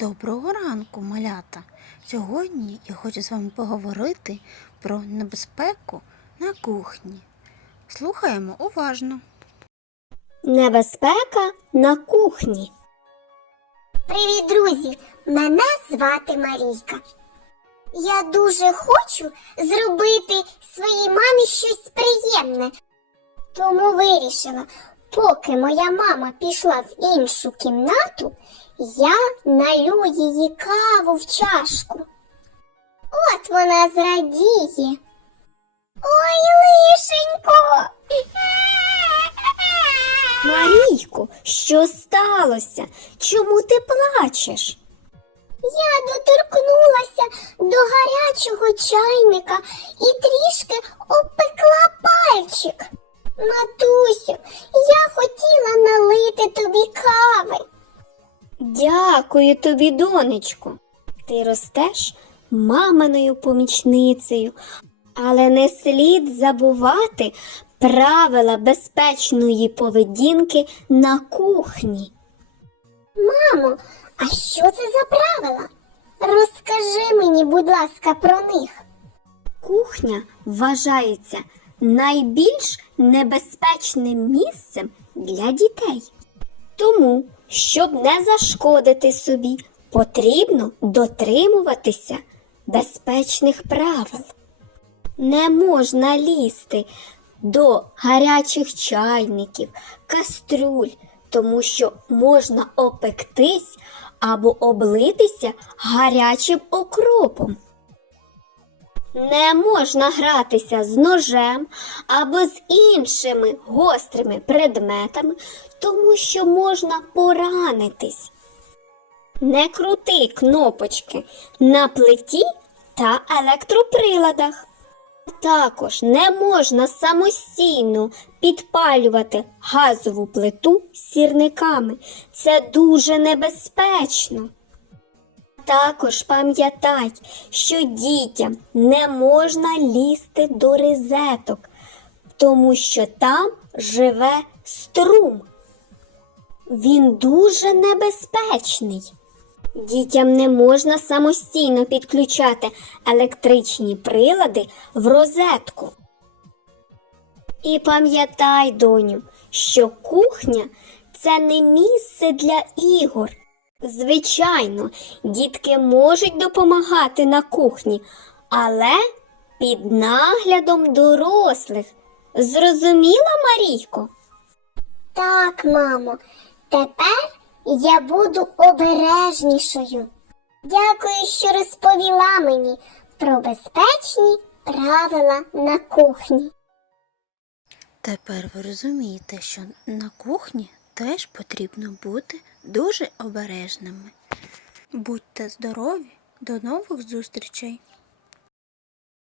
Доброго ранку, малята! Сьогодні я хочу з вами поговорити про небезпеку на кухні. Слухаємо уважно. Небезпека на кухні. Привіт, друзі! Мене звати Марійка. Я дуже хочу зробити своїй мамі щось приємне. Тому вирішила, поки моя мама пішла в іншу кімнату, я налю її каву в чашку. От вона зрадіє. Ой, лишенько! Марійко, що сталося? Чому ти плачеш? Я доторкнулася до гарячого чайника і трішки обпекла пальчик. Матусю, я хотіла налити тобі кави. Дякую тобі, донечко. Ти ростеш маминою помічницею, але не слід забувати правила безпечної поведінки на кухні. Мамо, а що це за правила? Розкажи мені, будь ласка, про них. Кухня вважається найбільш небезпечним місцем для дітей. Тому, щоб не зашкодити собі, потрібно дотримуватися безпечних правил. Не можна лізти до гарячих чайників, кастрюль, тому що можна опектись або облитися гарячим окропом. Не можна гратися з ножем або з іншими гострими предметами, тому що можна поранитись. Не крути кнопочки на плиті та електроприладах. Також не можна самостійно підпалювати газову плиту сірниками. Це дуже небезпечно. Також пам'ятай, що дітям не можна лізти до розеток, тому що там живе струм. Він дуже небезпечний. Дітям не можна самостійно підключати електричні прилади в розетку. І пам'ятай, доню, що кухня це не місце для ігор. Звичайно, дітки можуть допомагати на кухні, але під наглядом дорослих. Зрозуміла, Марійко? Так, мамо, тепер я буду обережнішою. Дякую, що розповіла мені про безпечні правила на кухні. Тепер ви розумієте, що на кухні теж потрібно бути дуже обережними. Будьте здорові, до нових зустрічей!